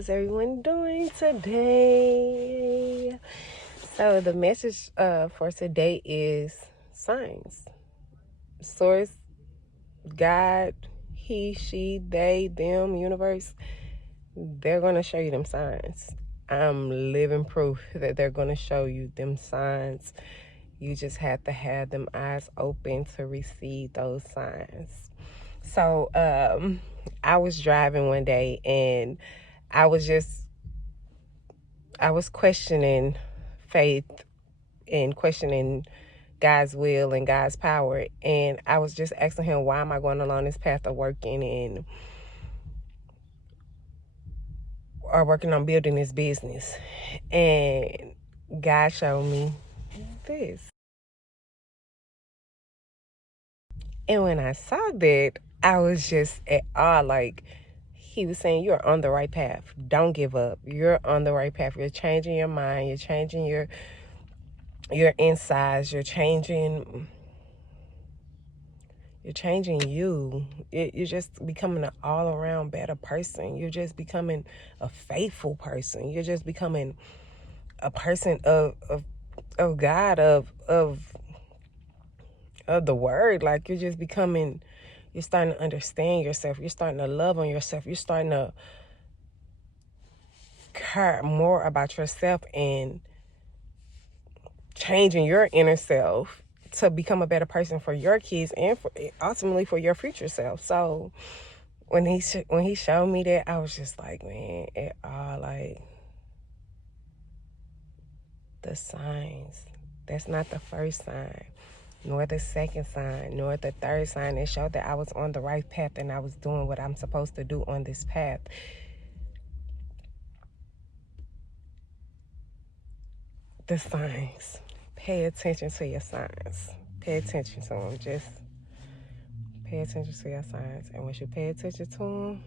How's everyone doing today? So the message for today is signs. Source, God, he, she, they, them, universe, they're going to show you them signs. I'm living proof that they're going to show you them signs. You just have to have them eyes open to receive those signs. So I was driving one day and I was questioning faith and questioning God's will and God's power. And I was just asking him, why am I going along this path of working on building this business? And God showed me this. And when I saw that, I was just at awe. Like, he was saying, you're on the right path. Don't give up. You're on the right path. You're changing your mind. You're changing your insides. You're changing you. You're just becoming an all-around better person. You're just becoming a faithful person. You're just becoming a person of God, of the word. Like, you're starting to understand yourself. You're starting to love on yourself. You're starting to care more about yourself and changing your inner self to become a better person for your kids and ultimately for your future self. So when he showed me that, I was just like, man, like the signs. That's not the first sign, nor the second sign, nor the third sign. It showed that I was on the right path and I was doing what I'm supposed to do on this path. The signs. Pay attention to your signs. Pay attention to them. Just pay attention to your signs. And once you pay attention to them,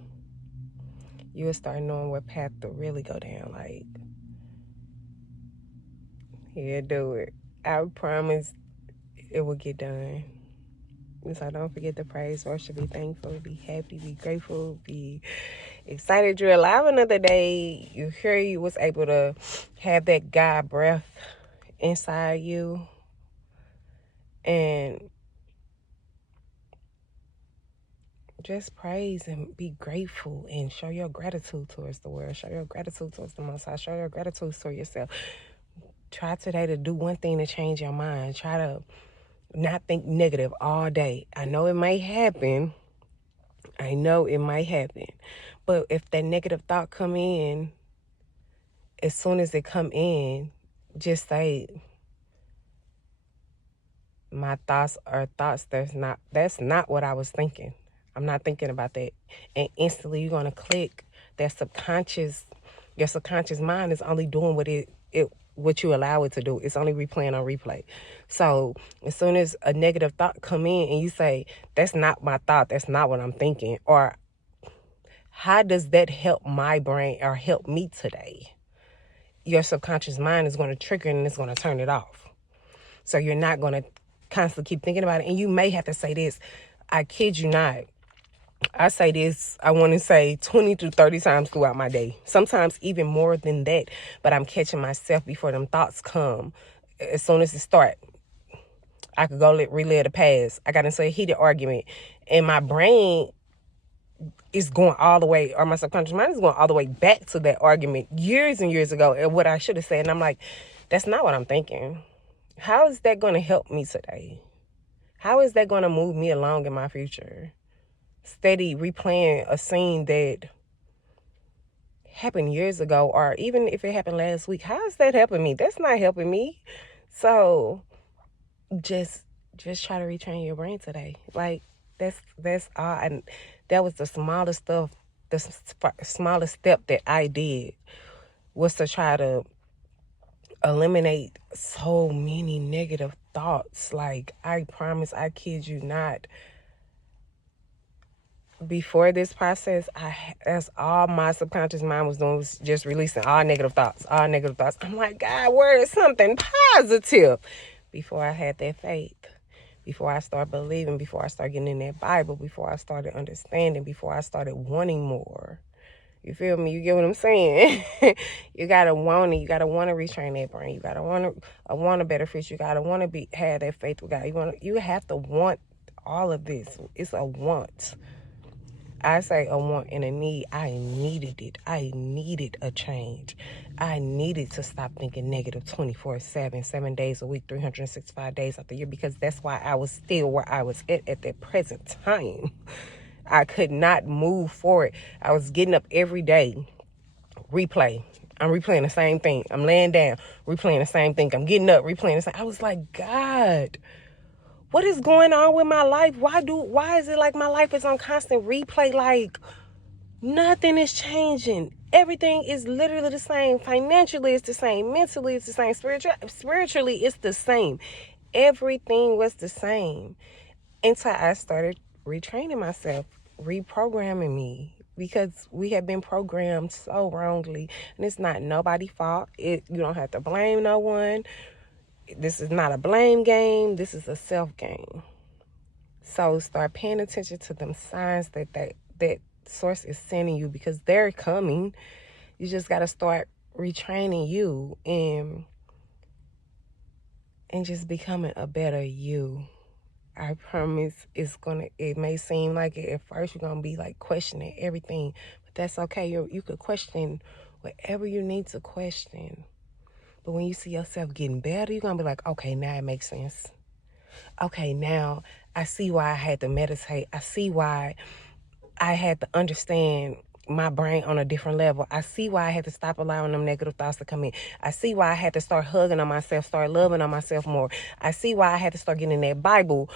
you will start knowing what path to really go down. Like, yeah, do it. I promise it will get done. So don't forget to praise, worship, be thankful, be happy, be grateful, be excited you're alive another day. You was able to have that God breath inside you. And just praise and be grateful and show your gratitude towards the world. Show your gratitude towards the Most High. Show your gratitude towards yourself. Try today to do one thing to change your mind. Try to not think negative all day. I know it might happen. But if that negative thought come in, as soon as it come in, just say, my thoughts are thoughts. That's not what I was thinking. I'm not thinking about that. And instantly you're going to click that your subconscious mind is only doing what you allow it to do. It's only replaying on replay. So as soon as a negative thought come in and you say, that's not my thought, that's not what I'm thinking, or how does that help my brain or help me today? Your subconscious mind is going to trigger and it's going to turn it off. So you're not going to constantly keep thinking about it. And you may have to say this. I kid you not. I say this, I want to say 20 to 30 times throughout my day. Sometimes even more than that. But I'm catching myself before them thoughts come. As soon as it start, I could go relive the past. I got into a heated argument. And my brain is going all the way, or my subconscious mind is going all the way back to that argument years and years ago and what I should have said. And I'm like, that's not what I'm thinking. How is that going to help me today? How is that going to move me along in my future? Steady replaying a scene that happened years ago, or even if it happened last week, how is that helping me? That's not helping me. So just try to retrain your brain today. Like, that's all. And that was the smallest stuff, the smallest step that I did, was to try to eliminate so many negative thoughts. Like, I promise, I kid you not, before this process, that's all my subconscious mind was doing, was just releasing all negative thoughts. I'm like, God, where is something positive? Before I had that faith, before I started believing, before I started getting in that Bible, before I started understanding, before I started wanting more. You feel me? You get what I'm saying? You gotta want it. You gotta want to retrain that brain. You gotta want a better future. You gotta want to have that faith with God. You have to want all of this. It's a want. I say a want and a need. I needed it. I needed a change. I needed to stop thinking negative 24/7, 7 days a week, 365 days out the year, because that's why I was still where I was at that present time. I could not move forward. I was getting up every day, replay. I'm replaying the same thing. I'm laying down, replaying the same thing. I'm getting up, replaying the same. I was like, God, what is going on with my life? Why is it like my life is on constant replay? Like nothing is changing. Everything is literally the same. Financially, it's the same. Mentally, it's the same. Spiritually, it's the same. Everything was the same until I started retraining myself, reprogramming me, because we have been programmed so wrongly, and it's not nobody's fault. You don't have to blame no one. This is not a blame game. This is a self game. So start paying attention to them signs that source is sending you, because they're coming. You just got to start retraining you and just becoming a better you. I promise it may seem like it at first. You're going to be like questioning everything, but that's okay. You could question whatever you need to question. But when you see yourself getting better, you're going to be like, okay, now it makes sense. Okay, now I see why I had to meditate. I see why I had to understand my brain on a different level. I see why I had to stop allowing them negative thoughts to come in. I see why I had to start hugging on myself, start loving on myself more. I see why I had to start getting in that Bible.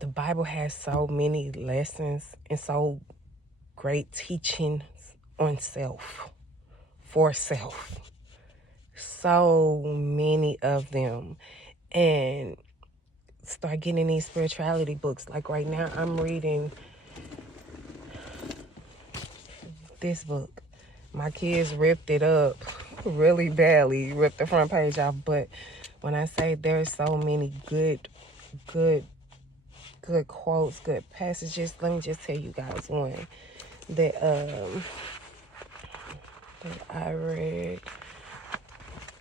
The Bible has so many lessons and so great teachings on self, for self. So many of them. And start getting these spirituality books. Like right now, I'm reading this book. My kids ripped it up really badly, ripped the front page off. But when I say there's so many good quotes, good passages, let me just tell you guys one that I read.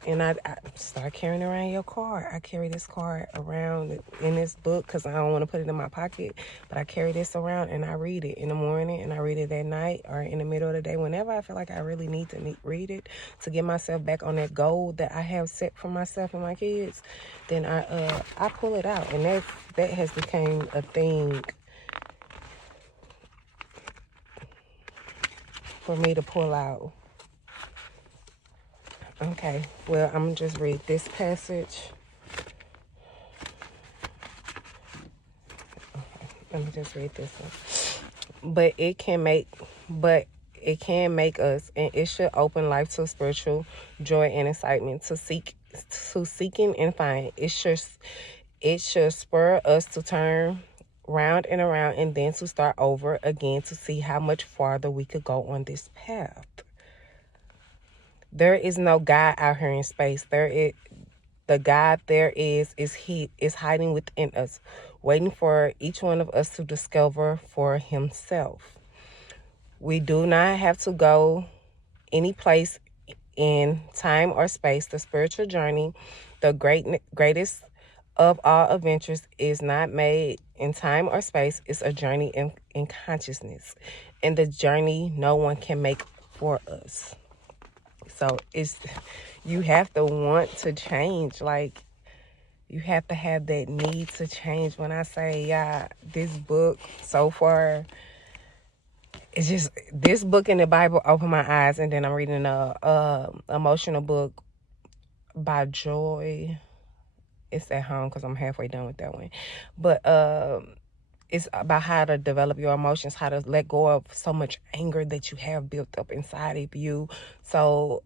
And I start carrying around your card. I carry this card around in this book because I don't want to put it in my pocket. But I carry this around and I read it in the morning and I read it at night or in the middle of the day. Whenever I feel like I really need to read it to get myself back on that goal that I have set for myself and my kids, then I pull it out. And that has become a thing for me to pull out. Okay, well, I'm going to just read this passage. Okay, let me just read this one. But it can make us, and it should open life to spiritual joy and excitement, to seeking and find. It should spur us to turn round and around and then to start over again to see how much farther we could go on this path. There is no God out here in space. The God there is hiding within us, waiting for each one of us to discover for himself. We do not have to go any place in time or space. The spiritual journey, the greatest of all adventures, is not made in time or space. It's a journey in consciousness, and the journey no one can make for us. So you have to want to change. Like, you have to have that need to change. When I say, yeah, this book so far, it's just this book in the Bible opened my eyes. And then I'm reading a emotional book by Joy. It's at home because I'm halfway done with that one. But it's about how to develop your emotions, how to let go of so much anger that you have built up inside of you. So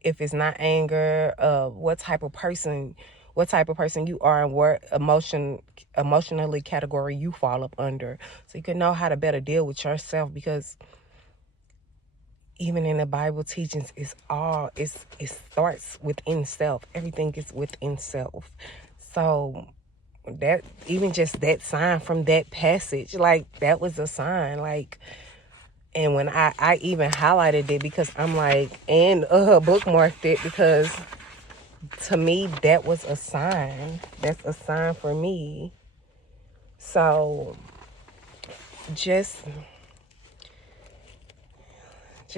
if it's not anger, what type of person you are and what emotionally category you fall up under, so you can know how to better deal with yourself. Because even in the Bible teachings, it starts within self. Everything is within self. So that, even just that sign from that passage, like, that was a sign. Like, And when I even highlighted it because I'm like, and bookmarked it because to me that was a sign. That's a sign for me. So just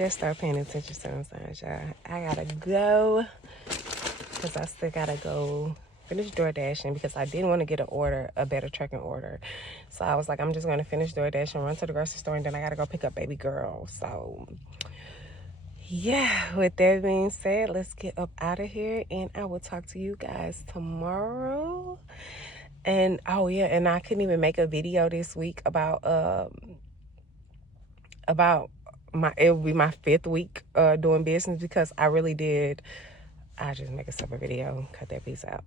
start paying attention to them signs, y'all. I gotta go because I still gotta go finish door dashing because I didn't want to get a better trucking order. So I was like, I'm just gonna finish door dashing, run to the grocery store, and then I gotta go pick up baby girl. So yeah, with that being said, let's get up out of here, and I will talk to you guys tomorrow. And oh yeah, and I couldn't even make a video this week about it will be my 5th week doing business because I really did. I just make a separate video, cut that piece out.